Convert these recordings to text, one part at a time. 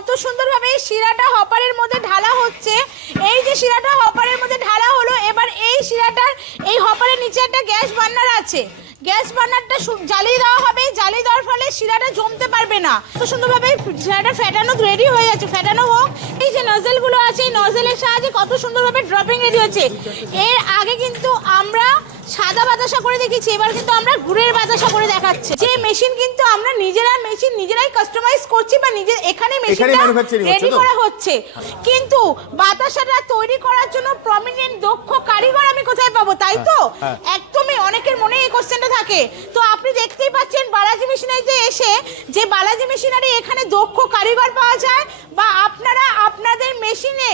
কত সুন্দরভাবে এই শিরাটা হপারের মধ্যে ঢালা হচ্ছে। এই যে শিরাটা হপারের মধ্যে ঢালা হলো, এবার এই শিরাটার এই হপারের নিচে একটা গ্যাস বার্নার আছে। গ্যাস বার্নারটা জ্বালিয়ে দেওয়া হবে। জ্বালিয়ে দেওয়ার ফলে শিরাটা জমতে পারবে না। তো সুন্দরভাবে শিরাটা ফেটানো রেডি হয়ে যাচ্ছে ফেটানো হোক। এই যে নজেলগুলো আছে, এই নজেলের সাহায্যে কত সুন্দরভাবে ড্রপিং রেডি হচ্ছে। এর আগে কিন্তু আমরা সাদা বাতাসা করে দেখেছি এবার কিন্তু আমরা গুড়ের বাতাসা করে দেখাচ্ছি। যে মেশিন কিন্তু আমরা নিজেরা মেশিন নিজেরাই কাস্টমাইজ করছি বা নিজে এখানে মেশিনটা রেডি করা হচ্ছে। কিন্তু বাতাসাটা তৈরি করার জন্য প্রমিনেন্ট দক্ষ কারিগর আমি কোথায় পাবো তাই তো? হ্যাঁ। একদমই অনেকের মনে এই কোশ্চেনটা থাকে। তো আপনি দেখতেই পাচ্ছেন বালাজি মেশিনারিতে এসে যে বালাজি মেশিনারি এখানে দক্ষ কারিগর পাওয়া যায় বা আপনারা আপনাদের মেশিনে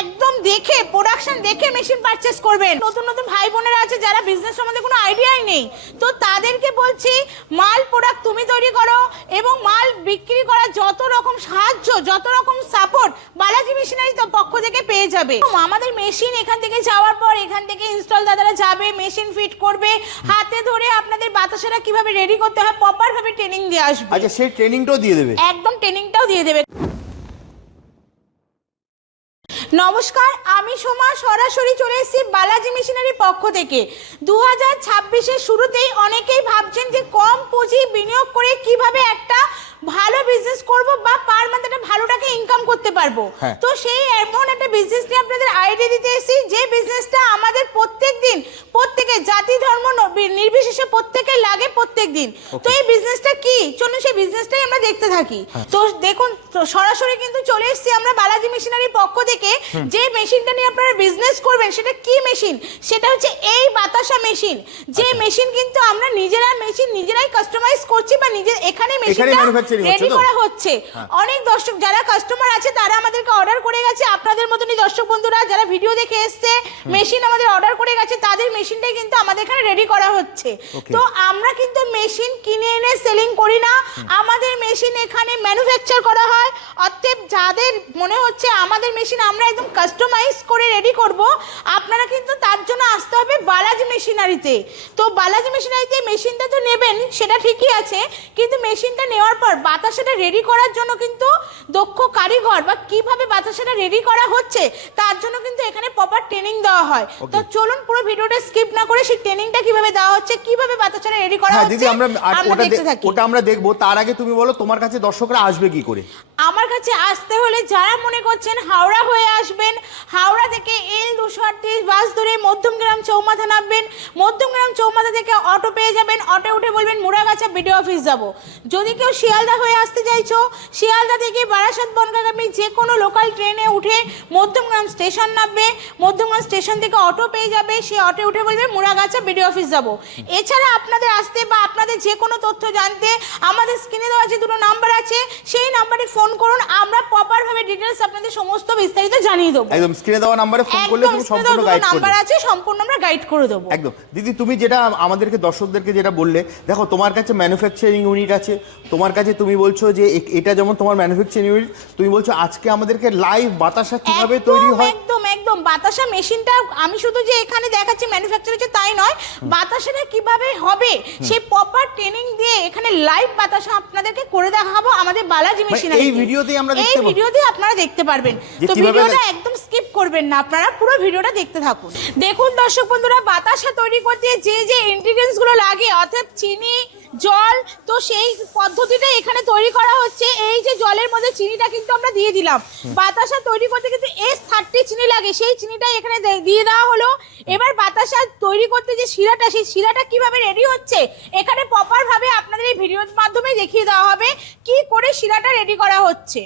একদম দেখে প্রোডাকশন দেখে মেশিন পারচেস করবেন। নতুন নতুন ভাই বোনেরা আছে যারা বিজনেস সম্বন্ধে কোনো আইডিয়াই নেই তো তাদেরকে বলছি মাল প্রোডাক্ট তুমি তৈরি করো এবং মাল বিক্রি করার যত রকম সাহায্য যত রকম সাপোর্ট বালাজি মেশিনারি তো পক্ষ থেকে পেয়ে যাবে। আমাদের মেশিন এখান থেকে যাওয়ার পর এখান থেকে ইনস্টল দাদারা যাবে মেশিন ফিট করবে হাতে ধরে আপনাদের বাতাসারা কীভাবে রেডি করতে হয় প্রপার ভাবে ট্রেনিং দিয়ে আসবে। আচ্ছা সেই ট্রেনিংটাও দিয়ে দেবে? একদম ট্রেনিংটাও দিয়ে দেবে। নমস্কার, আমি সোমা, সরাসরি চলে এসেছি বালাজি মেশিনারির পক্ষ থেকে। দু হাজার ছাব্বিশের শুরুতেই অনেকেই ভাবছেন যে কম পুঁজি বিনিয়োগ করে কীভাবে একটা ভালো বিজনেস করব বা পার মান্থ একটা ভালো টাকা ইনকাম করতে পারব। হ্যাঁ। তো সেই এমন একটা বিজনেস নিয়ে আপনাদের আইডিয়া দিতে এসেছি যে বিজনেসটা আমাদের প্রত্যেক দিন প্রত্যেকে জাতি ধর্ম নির্বিশেষে প্রত্যেকের লাগে প্রত্যেক দিন তো এই বিজনেসটা কি? চলুন সেই বিজনেসটাই আমরা দেখতে থাকি। তো দেখুন সরাসরি কিন্তু চলে এসেছি আমরা বালাজি মেশিনারির পক্ষ থেকে। যে মেশিনটা নিয়ে আপনারা বিজনেস করবেন সেটা কি মেশিন সেটা হচ্ছে এই বাতাসা মেশিন যে মেশিন কিন্তু আমরা নিজেরা মেশিন নিজেরাই কাস্টমাইজ করছি বা নিজে এখানে মেশিনটা রেডি করা হচ্ছে। অনেক দর্শক যারা কাস্টমার আছে তারা আমাদেরকে অর্ডার করে গেছে। আপনাদের মতনই দর্শক বন্ধুরা যারা ভিডিও দেখে এসছে মেশিন আমাদের অর্ডার করে গেছে তাদের মেশিনটাই কিন্তু আমাদের এখানে রেডি করা হচ্ছে। তো আমরা কিন্তু মেশিন কিনে এনে সেলিং করি না। আমাদের মেশিন এখানে ম্যানুফ্যাকচার করা হয়। অতএব যাদের মনে হচ্ছে আমাদের মেশিন আমরা একদম কাস্টমাইজ করে রেডি করব আপনারা কিন্তু তার জন্য আসতে হবে বালাজি মেশিনারিতে তো বালাজি মেশিনারিতে মেশিনটা তো নেবেন সেটা ঠিকই আছে কিন্তু মেশিনটা নেওয়ার পর বাতাসাটা রেডি করার জন্য কিন্তু দক্ষ কারিগর বা কীভাবে বাতাসাটা রেডি করা হচ্ছে তার জন্য কিন্তু এখানে প্রপার ট্রেনিং দেওয়া হয়। তো চলুন পুরো ভিডিওটা স্কিপ না করে সেই ট্রেনিংটা কীভাবে দেওয়া হচ্ছে কীভাবে বাতাসাটা রেডি করা হ্যাঁ হচ্ছে আমরা ওটা দেখতে থাকি। ওটা আমরা দেখব। তার আগে তুমি বলো তোমার কাছে দর্শকরা আসবে কি করে? আমার কাছে আসতে হলে যারা মনে করছেন হাওড়া হয়ে আসবেন, হাওড়া থেকে এল দুশো আটত্রিশ বাস ধরে মধ্যমগ্রাম চৌমাথা নামবেন, মধ্যমগ্রাম চৌমাথা থেকে অটো পেয়ে যাবেন, অটো উঠে বলবেন, মুড়াগাছা বিডিও অফিস যাব। যদি কেউ শিয়ালদা হয়ে আসতে চাইছো, শিয়ালদা থেকে বারাসাত বনগাগামী যে কোনো লোকাল ট্রেনে উঠে মধ্যমগ্রাম স্টেশন নামবে, মধ্যমগ্রাম স্টেশন থেকে অটো পেয়ে যাবে, সে অটো উঠে বলবে, মুড়াগাছা বিডিও অফিস যাব। এছাড়া আপনাদের আসতে বা আপনাদের যে কোনো তথ্য জানতে আমাদের স্ক্রিনে দেওয়া যে দুটো নাম্বার আছে, সেই নাম্বারে ফোন করুন আমরা প্রপারভাবে ডিটেলস আপনাদের সমস্ত বিস্তারিত জানিয়ে দেবো। একদম স্ক্রিনে দেওয়া নাম্বারে ফোন করলে তুমি সম্পূর্ণ গাইড করবে নাম্বার আছে সম্পূর্ণ আমরা গাইড করে দেবো। একদম। দিদি তুমি যেটা আমাদেরকে দর্শকদেরকে যেটা বললে দেখো তোমার কাছে ম্যানুফ্যাকচারিং ইউনিট আছে তোমার কাছে তুমি বলছো যে এটা যেমন তোমার ম্যানুফ্যাকচারিং ইউনিট তুমি বলছো আজকে আমাদেরকে লাইভ বাতাসা কীভাবে তৈরি হয় একদম একদম। বাতাসা মেশিনটা আমি শুধু যে এখানে দেখাচ্ছি ম্যানুফ্যাকচার হচ্ছে তাই নয় বাতাসাটা কীভাবে হবে সেই প্রপার ট্রেনিং দিয়ে এখানে লাইভ বাতাসা আপনাদেরকে করে দেখাবো আমাদের বালাজি মেশিন মানে এই ভিডিওতেই আমরা দেখতে এই? ভিডিওতে আপনারা দেখতে পারবেন। তো ভিডিওটা একদম স্কিপ করবেন না আপনারা পুরো ভিডিওটা দেখতে থাকুন। দেখুন দর্শক বন্ধুরা বাতাসা তৈরি করতে যে যে ইনগ্রিডিয়েন্টসগুলো লাগে অর্থাৎ চিনি জল তো সেই পদ্ধতিটা এখানে তৈরি করা হচ্ছে। এই যে জলের মধ্যে চিনিটা কিন্তু আমরা দিয়ে দিলাম। বাতাসা তৈরি করতে কিন্তু এস থার্টি চিনি লাগে। সেই চিনিটা এখানে দিয়ে দেওয়া হলো। এবার বাতাসা তৈরি করতে যে শিরাটা সেই শিরাটা কীভাবে রেডি হচ্ছে এখানে প্রপারভাবে আপনাদের এই ভিডিওর মাধ্যমে দেখিয়ে দেওয়া হবে। কি করে শিরাটা রেডি করা হচ্ছে।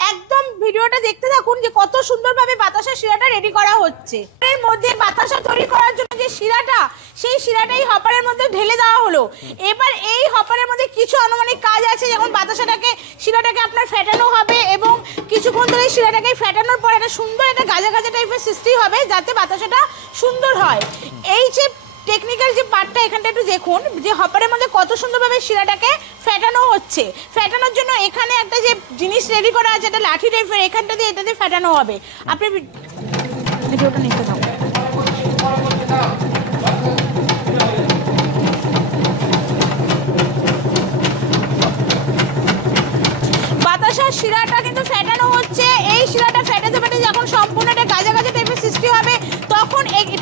একদম ভিডিওটা দেখতে থাকুন যে কত সুন্দরভাবে বাতাসা শিরাটা রেডি করা হচ্ছে। এর মধ্যে বাতাসা তৈরি করার জন্য যে শিরাটা, সেই শিরাটাই হপারের মধ্যে ঢেলে দেওয়া হলো। এবার এই হপারের মধ্যে কিছু আনুমানিক কাজ আছে, যেমন বাতাসাটাকে, শিরাটাকে আপনার ফেটানো হবে এবং কিছুক্ষণ ধরে শিরাটাকে ফেটানোর পর একটা সুন্দর একটা গাজা গাজা টাইপের সৃষ্টি হবে, যাতে বাতাসাটা সুন্দর হয়। এই যে টেকনিক্যাল যে পার্টটা এখানটা একটু দেখুন, যে হপারের মধ্যে কত সুন্দরভাবে শিরাটাকে ফেটানো হচ্ছে। ফেটানোর জন্য এখানে একটা যে জিনিস রেডি করা আছে, একটা লাঠি টাইপের এখানটা দিয়ে এটাতে দিয়ে ফেটানো হবে। আপনি ওটা নিতে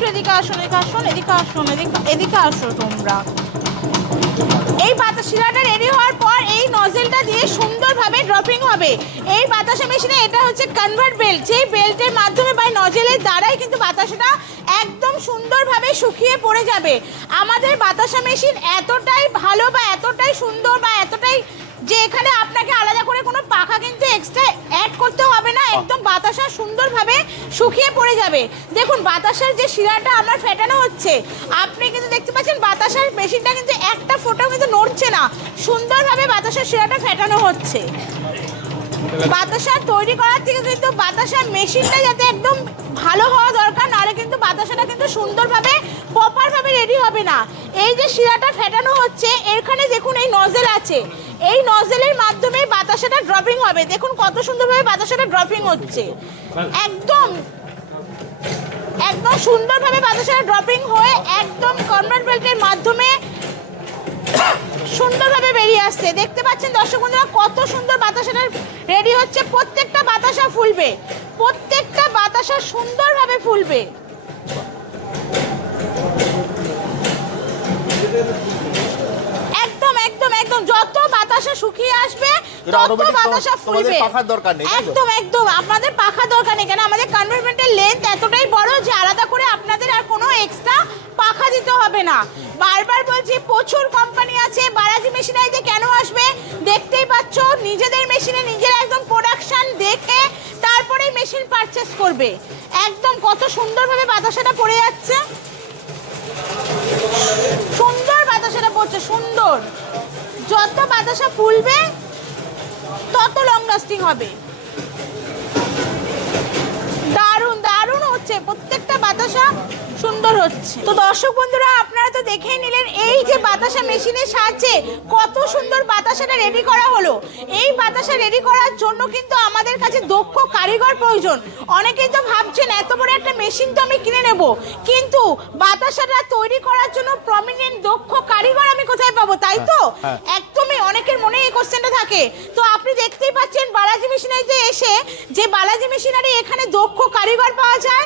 একটু এদিকে এদিকে এদিকে এদিকে আসো তোমরা। এই রেডি হওয়ার পর এই নজেলটা দিয়ে সুন্দরভাবে ড্রপিং হবে। এই মেশিনে এটা হচ্ছে কনভার্ট বেল্ট যেই বেল্টের মাধ্যমে বা নজেলের দ্বারাই কিন্তু বাতাসাটা একদম সুন্দরভাবে শুকিয়ে পড়ে যাবে। আমাদের বাতাসা মেশিন এতটাই ভালো বা এতটাই সুন্দর বা এতটাই যে এখানে আপনাকে আলাদা করে কোনো পাখা কিন্তু এক্সট্রা অ্যাড করতে একদম বাতাসা সুন্দরভাবে শুকিয়ে পড়ে যাবে। দেখুন, বাতাসার যে শিরাটা আমার ফেটানো হচ্ছে, আপনি কিন্তু দেখতে পাচ্ছেন বাতাসার মেশিনটা কিন্তু একটা ফোটাও কিন্তু নড়ছে না। সুন্দরভাবে বাতাসার শিরাটা ফেটানো হচ্ছে। বাতাসা তৈরি করার থেকে কিন্তু বাতাসার মেশিনটা যাতে একদম ভালো হওয়া দরকার, নাহলে কিন্তু বাতাসাটা কিন্তু সুন্দরভাবে প্রপারভাবে রেডি হবে না। এই যে শিরাটা ফেটানো হচ্ছে এখানে দেখুন এই নজেল আছে। এই নজেলের মাধ্যমে বাতাসাটা ড্রপিং হবে। দেখুন কত সুন্দরভাবে বাতাসাটা ড্রপিং হচ্ছে। একদম একদম সুন্দরভাবে বাতাসাটা ড্রপিং হয়ে একদম কনভার্ট বেল্টের মাধ্যমে সুন্দরভাবে বেরিয়ে আসছে। দেখতে পাচ্ছেন দর্শক বন্ধুরা, কত সুন্দর বাতাসাটা রেডি হচ্ছে। প্রত্যেকটা বাতাসা ফুলবে। প্রত্যেকটা বাতাসা সুন্দরভাবে ফুলবে একদম একদম যত বাতাসা শুকিয়ে আসবে তত বাতাসা ফুলবে। পাখার দরকার নেই, একদম একদম আপনাদের পাখা দরকার নেই কেন? আমাদের কনভারমেন্টের লেন্থ এতটাই বড় যে আলাদা করে আপনাদের আর কোনো এক্সট্রা পাখা দিতে হবে না। বারবার বলছি প্রচুর কোম্পানি আছে বারাজি মেশিনারিতে কেন আসবে? দেখতেই পাচ্ছ নিজেদের মেশিনে নিজেরা একদম প্রোডাকশন দেখে তারপরেই মেশিন পারচেস করবে। একদম কত সুন্দরভাবে বাতাসাটা পড়ে যাচ্ছে। সুন্দর বাতাসাটা পড়ছে সুন্দর। যত বাতাসা ফুলবে তত লং লাস্টিং হবে। হচ্ছে প্রত্যেকটা বাতাসা সুন্দর হচ্ছে। তো দর্শক বন্ধুরা আপনারা তো দেখেই নিলেন এই যে বাতাসা মেশিনের সাহায্যে কত সুন্দর বাতাসাটা রেডি করা হলো। এই বাতাসা রেডি করার জন্য কিন্তু আমাদের কাছে দক্ষ কারিগর প্রয়োজন। অনেকেই তো ভাবছেন এত বড় একটা মেশিন তো আমি কিনে নেব। কিন্তু বাতাসাটা তৈরি করার জন্য প্রমিনেন্ট দক্ষ কারিগর আমি কোথায় পাবো তাই তো? হ্যাঁ। একদমই অনেকের মনে এই কোশ্চেনটা থাকে। তো আপনি দেখতেই পাচ্ছেন বালাজি মেশিনারিতে এসে যে বালাজি মেশিনারি এখানে দক্ষ কারিগর পাওয়া যায়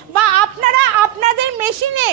বা আপনারা আপনাদের মেশিনে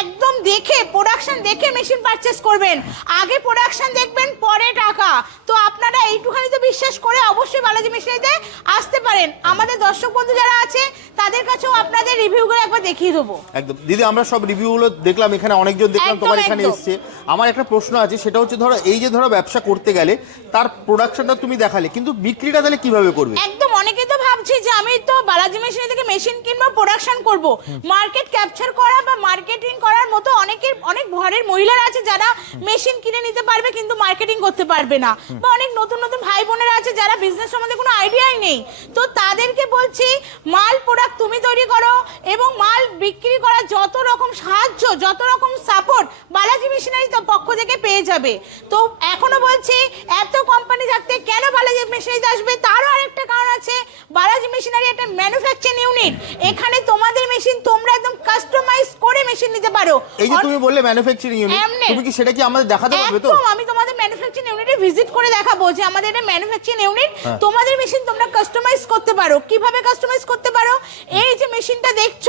একদম দেখে প্রোডাকশন দেখে মেশিন পারচেস করবেন। আগে প্রোডাকশন দেখবেন পরে টাকা। তো আপনারা এইটুখানি তো বিশ্বাস করে অবশ্যই বালাজি মেশিনারিতে আসতে পারেন। আমাদের দর্শক বন্ধু যারা আছে তাদের কাছেও আপনাদের রিভিউগুলো একবার দেখিয়ে দেবো। একদম। দিদি আমরা সব রিভিউগুলো দেখলাম এখানে অনেকজন দেখলাম তোমার এখানে। এসছে। আমার একটা প্রশ্ন আছে সেটা হচ্ছে ধরো এই যে ধরো ব্যবসা করতে গেলে তার প্রোডাকশনটা তুমি দেখালে কিন্তু বিক্রিটা তাহলে কীভাবে করবে? একদম অনেকে তো ভাবছি যে আমি তো বালাজি মেশিন থেকে মেশিন কিনবো প্রোডাকশন করব। মার্কেট ক্যাপচার করা বা মার্কেটিং করার মতো অনেকের, অনেক ঘরের মহিলারা আছে যারা মেশিন কিনে নিতে পারবে কিন্তু মার্কেটিং করতে পারবে না। বা অনেক নতুন নতুন ভাই বোনেরা আছে যারা বিজনেস সম্বন্ধে কোনো আইডিয়াই নেই। তো তাদেরকে বলছি, মাল প্রোডাক্ট তুমি তৈরি করো এবং মাল বিক্রি করার যত রকম সাহায্য, যত রকম সাপোর্ট বালাজি মেশিনারি তো পক্ষ থেকে পেয়ে যাবে। তো এখনও বলছি, এত কোম্পানি থাকতে কেন বালাজি মেশিনারিতে আসবে? তারও আরেকটা কারণ আছে, বালাজি মেশিনারি একটা ম্যানুফ্যাকচারিং ইউনিট এখানে তোমাদের মেশিন তোমরা একদম কাস্টমাইজ করে মেশিন নিতে পারো। এই যে তুমি বললে ম্যানুফ্যাকচারিং ইউনিট তুমি কি সেটা কি আমাদের দেখাতে পারবে তো? আমি তোমাদের ম্যানুফ্যাকচারিং ইউনিটে ভিজিট করে দেখাবো যে আমাদের এটা ম্যানুফ্যাকচারিং ইউনিট। তোমাদের মেশিন তোমরা কাস্টমাইজ করতে পারো। কীভাবে কাস্টমাইজ করতে পারো? এই যে মেশিনটা দেখছ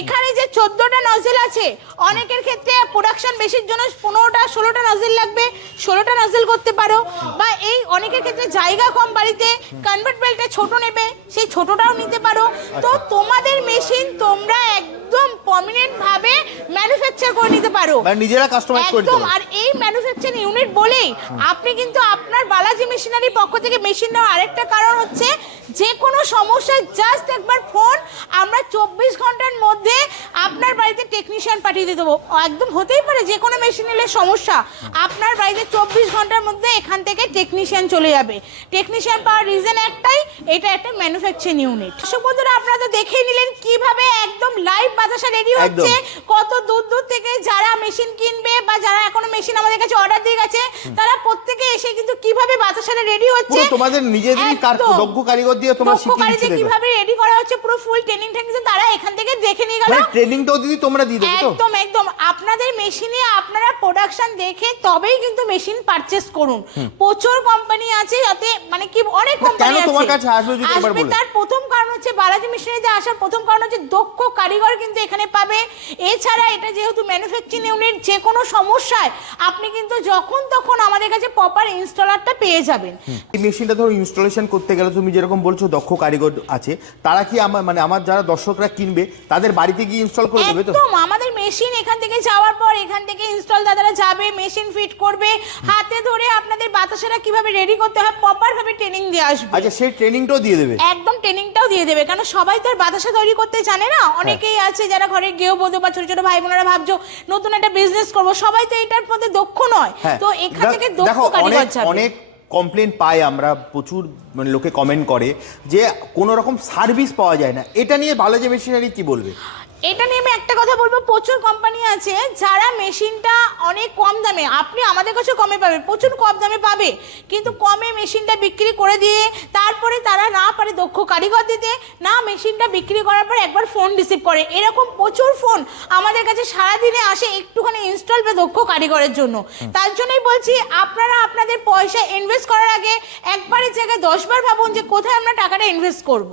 এখানে যে চোদ্দটা নজেল আছে অনেকের ক্ষেত্রে প্রোডাকশন বেশির জন্য পনেরোটা ষোলোটা নজেল লাগবে ষোলোটা নজেল করতে পারো। বা এই অনেকের ক্ষেত্রে জায়গা কম বাড়িতে কনভার্ট বেল্টটা ছোট নেবে সেই ছোটটাও নিতে পারো। তো তোমাদের মেশিন তোমরা একদম প্রমিনেন্ট ভাবে ম্যানুফ্যাকচার করে নিতে পারো। মানে নিজেরা কাস্টমাইজ করে একদম আর এই ম্যানুফ্যাকচারিং ইউনিট বলেই আপনি কিন্তু আপনার বালাজি মেশিনারি পক্ষ থেকে মেশিন নেওয়ার আরেকটা কারণ হচ্ছে যে কোনো সমস্যায় জাস্ট একবার ফোন আমরা চব্বিশ আপনার টেকনিশিয়ান পাঠিয়ে দিয়ে দেবো। একদম হতেই পারে যে কোনো মেশিন নিলে সমস্যা। আপনার বাড়িতে চব্বিশ ঘণ্টার মধ্যে এখান থেকে টেকনিশিয়ান চলে যাবে। টেকনিশিয়ান পাওয়ার রিজন একটাই এটা একটা ম্যানুফ্যাকচারিং ইউনিট দর্শক বন্ধুরা আপনারা তো দেখেই নিলেন কীভাবে একদম লাইভ বাতাসা রেডি হচ্ছে কত দূর দূর থেকে যারা মেশিন কিনবে বা যারা এখনও মেশিন আমাদের কাছে অর্ডার দিয়ে গেছে তারা প্রত্যেকে এসে কিন্তু কীভাবে বাতাসাটা রেডি হচ্ছে তোমাদের একদম। দক্ষ কারিগর দিয়ে তোমরা শিখিয়ে কীভাবে রেডি করা হচ্ছে পুরো ফুল ট্রেনিং কিন্তু তারা এখান থেকে দেখে নিয়ে গেল। মানে ট্রেনিংটাও দিদি তোমরা দিয়ে দেবে তো? একদম একদম। আপনাদের মেশিনে আপনারা প্রোডাকশন দেখে তবেই কিন্তু মেশিন পারচেস করুন। প্রচুর কোম্পানি আছে যাতে মানে কি অনেক কোম্পানি আছে তোমার কাছে আসবে যদি একবার বলো? তার প্রথম কারণ হচ্ছে বালাজি মেশিনারিতে আসার প্রথম কারণ হচ্ছে দক্ষ কারিগর কিন্তু এখানে পাবে। এছাড়া এটা যেহেতু ম্যানুফ্যাকচারিং ইউনিট যে কোনো সমস্যায় আপনি কিন্তু যখন তখন আমাদের কাছে প্রপার ইনস্টলারটা পেয়ে যাবেন। এই মেশিনটা ধরো ইনস্টলেশন করতে গেলে তুমি যেরকম বলছো দক্ষ কারিগর আছে তারা কি আমার মানে আমার যারা দর্শকরা কিনবে তাদের বাড়িতে গিয়ে ইনস্টল করে দেবে তো? একদম আমাদের মেশিন এখান থেকে যাওয়ার পর এখান থেকে ইনস্টল দাদারা যাবে মেশিন ফিট করবে। হাতে ধরে আপনাদের বাতাসারা কীভাবে রেডি করতে হয় প্রপার ভাবে ট্রেনিং দিয়ে আসবে। আচ্ছা সেই ট্রেনিংটাও দিয়ে দেবে? একদম ট্রেনিংটাও দিয়ে দেবে। কারণ সবাই তো আর বাতাসা তৈরি করতে জানে না? অনেকেই আছে যারা ঘরে গৃহবধূ বা ছোট ছোট ভাই বোনেরা ভাবছ নতুন একটা বিজনেস করব। সবাই তো এটার মধ্যে দক্ষ নয়। হ্যাঁ। তো এখান থেকে দক্ষ কারিগর অনেক অনেক কমপ্লেন পাই আমরা প্রচুর মানে লোকে কমেন্ট করে যে কোনো রকম সার্ভিস পাওয়া যায় না। এটা নিয়ে বালাজি মেশিনারি কি বলবে? এটা নিয়ে আমি একটা কথা বলব প্রচুর কোম্পানি আছে যারা মেশিনটা অনেক কম দামে আপনি আমাদের কাছে কমে পাবেন প্রচুর কম দামে পাবে। কিন্তু কমে মেশিনটা বিক্রি করে দিয়ে তারপরে তারা না পারে দক্ষ কারিগর দিতে না মেশিনটা বিক্রি করার পর একবার ফোন রিসিভ করে। এরকম প্রচুর ফোন আমাদের কাছে সারাদিনে আসে একটুখানি ইনস্টল বা দক্ষ কারিগরের জন্য। তার জন্যই বলছি আপনারা আপনাদের পয়সা ইনভেস্ট করার আগে একবারের জায়গায় দশবার ভাবুন যে কোথায় আমরা টাকাটা ইনভেস্ট করব।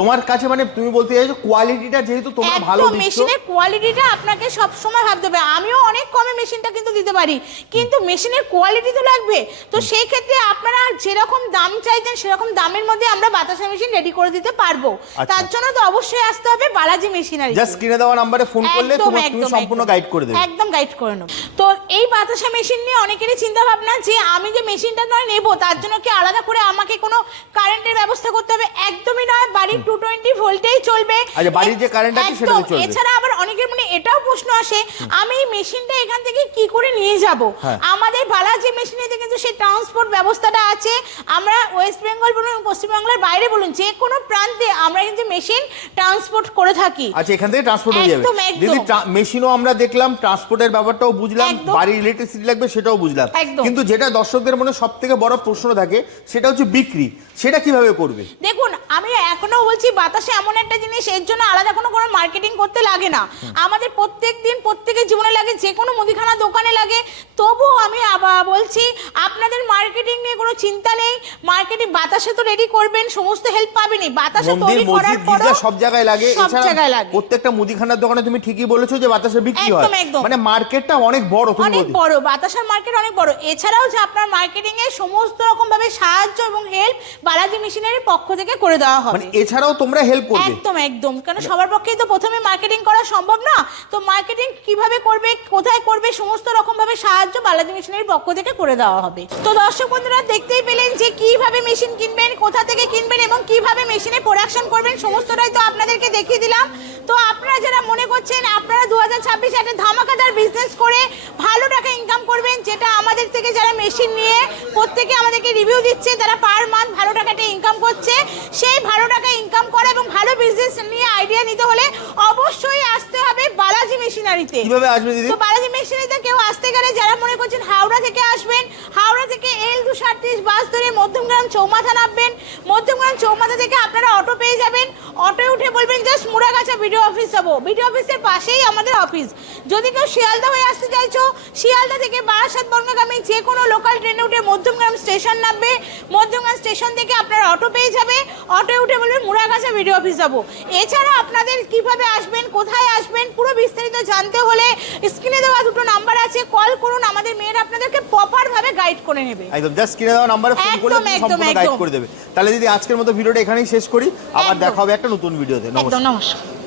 তোমার কাছে মানে তুমি বলতে চাইছো কোয়ালিটিটা যেহেতু তোমরা ভালো একদম দিচ্ছ। মেশিনের কোয়ালিটিটা আপনাকে সব সময় ভাবতে হবে। আমিও অনেক কমে মেশিনটা কিন্তু দিতে পারি। কিন্তু মেশিনের কোয়ালিটি তো লাগবে। তো সেই ক্ষেত্রে আপনারা যেরকম দাম চাইছেন সেরকম দামের মধ্যে আমরা বাতাসা মেশিন রেডি করে দিতে পারব। আচ্ছা। তার জন্য তো অবশ্যই আসতে হবে বালাজি মেশিনারি জাস্ট স্ক্রিনে দেওয়া নাম্বারে ফোন করলে তুমি সম্পূর্ণ গাইড করে দেবে। একদম গাইড করে নেব। তো এই বাতাসা মেশিন নিয়ে অনেকেরই চিন্তা ভাবনা যে আমি যে মেশিনটা নয় নেব তার জন্য কি আলাদা করে আমাকে কোনো কারেন্টের ব্যবস্থা করতে হবে? একদমই নয়। বাড়ির টু টোয়েন্টি ভোল্টেই চলবে আচ্ছা, বাড়ির যে current আছে সেটাতে চলবে। এছাড়া আবার অনেকের মনে এটাও প্রশ্ন আসে আমি এই মেশিনটা এখান থেকে কি করে নিয়ে যাব হ্যাঁ। আমাদের বালাজি মেশিনেতে কিন্তু সেই ট্রান্সপোর্ট ব্যবস্থাটা আছে আমরা ওয়েস্ট বেঙ্গল বলুন পশ্চিমবাংলার বাইরে বলুন যে কোনো প্রান্তে আমরা কিন্তু মেশিন ট্রান্সপোর্ট করে থাকি আচ্ছা এখান থেকে ট্রান্সপোর্ট হয়ে যাবে। দিদি মেশিনও আমরা দেখলাম ট্রান্সপোর্টের ব্যাপারটাও বুঝলাম। বাড়ির ইলেকট্রিসিটি লাগবে সেটাও বুঝলাম। কিন্তু যেটা দর্শকদের মনে সব থেকে বড় প্রশ্ন থাকে সেটা হচ্ছে বিক্রি সেটা কীভাবে করবে? দেখুন আমি এখনও বলছি বাতাসে এমন একটা জিনিস এর জন্য আলাদা কোনো কোনো মার্কেটিং করতে লাগে না। আমাদের প্রত্যেক দিন প্রত্যেকের জীবনে লাগে যে কোনো মুদিখানা দোকানে লাগে তবুও আমি আবার বলছি আপনাদের মার্কেটিং নিয়ে কোনো চিন্তা নেই। মার্কেটিং বাতাসে তো রেডি করবেন সমস্ত হেল্প পাবেনই। বাতাসে তৈরি করার পরও সব জায়গায় লাগে। সব জায়গায় লাগে। প্রত্যেকটা মুদিখানার দোকানে তুমি ঠিকই বলেছ যে বাতাসে বিক্রি হয়। একদম, একদম। মানে মার্কেটটা অনেক বড় অনেক বড় বাতাসার মার্কেট অনেক বড়। এছাড়াও যে আপনার মার্কেটিং এ সমস্ত রকম ভাবে সাহায্য এবং হেল্প বালাজি মেশিনারির পক্ষ থেকে করে দেওয়া হবে। মানে এছাড়াও তোমরা হেল্প করবে। একদম একদম। কারণ সবার পক্ষেই তো প্রথমে মার্কেটিং করা সম্ভব না। তো মার্কেটিং কীভাবে করবে কোথায় করবে সমস্ত রকম ভাবে সাহায্য বালাজি মেশিনের পক্ষ থেকে করে দেওয়া হবে। তো দর্শক বন্ধুরা দেখতেই পেলেন যে কীভাবে মেশিন কিনবেন কোথা থেকে কিনবেন এবং কীভাবে মেশিনে প্রোডাকশন করবেন সমস্তটাই তো আপনাদেরকে দেখিয়ে দিলাম। তো আপনারা যারা মনে করছেন আপনারা দু হাজার ছাব্বিশে একটা ধামাকাদার বিজনেস করে ভালো টাকা ইনকাম করবেন যেটা আমাদের থেকে যারা মেশিন নিয়ে প্রত্যেকে আমাদেরকে রিভিউ দিচ্ছে তারা পার মান্থ ভালো টাকাটা ইনকাম করছে সেই ভালো টাকা ইনকাম করা এবং ভালো বিজনেস নিয়ে আইডিয়া নিতে হলে অবশ্যই আসতে হবে বালাজি মেশিনারিতে কীভাবে আসবে দিদি? তো বালাজি মেশিনারিতে কেউ আসতে গেলে যারা মনে করছেন, হাওড়া থেকে আসবেন, হাওড়া থেকে এল দুশো বাস ধরে মধ্যমগ্রাম চৌমাথা নামবেন। মধ্যমগ্রাম চৌমাথা থেকে আপনারা অটো পেয়ে যাবেন। অটোয় উঠে বলবেন জাস্ট মুড়াগাছা বিডিও অফিস যাব। বিডিও অফিসের পাশেই আমাদের অফিস। যদি কেউ শিয়ালদা হয়ে আসতে চাইছো শিয়ালদা থেকে বারাসাত বর্গগামী যে কোনো লোকাল ট্রেনে উঠে মধ্যমগ্রাম স্টেশন নামবে। মধ্যমগ্রাম স্টেশন থেকে আপনারা অটো পেয়ে যাবে। অটোয় উঠে বলবেন মুড়াগাছা বিডিও অফিস যাব। এছাড়া আপনাদের কীভাবে আসবেন কোথায় আসবেন পুরো বিস্তারিত জানতে হলে স্ক্রিনে দেওয়া দুটো নাম্বার আছে। কল করুন আমাদের মেয়েরা আপনাদেরকে প্রপার ভাবে গাইড করে নেবে। একদম জাস্ট কিনে দেওয়া নাম্বারে ফোন করলে একদম, একদম, সম্পূর্ণ গাইড করে দেবে। তাহলে যদি আজকের মতো ভিডিওটা এখানেই শেষ করি। আবার দেখা হবে একটা নতুন ভিডিওতে নমস্কার। নমস্কার।